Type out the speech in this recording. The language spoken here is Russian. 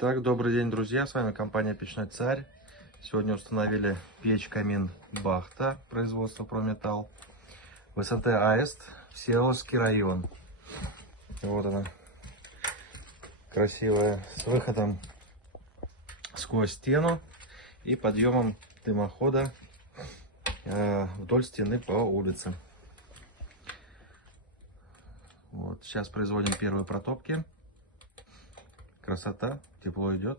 Итак, добрый день, друзья, с вами компания Печной Царь. Сегодня установили печь-камин Бахта, производства Прометалл, ВСТ Аист, Всеволожский район. Вот она, красивая, с выходом сквозь стену и подъемом дымохода вдоль стены по улице. Вот, сейчас производим первые протопки. Красота, тепло идет.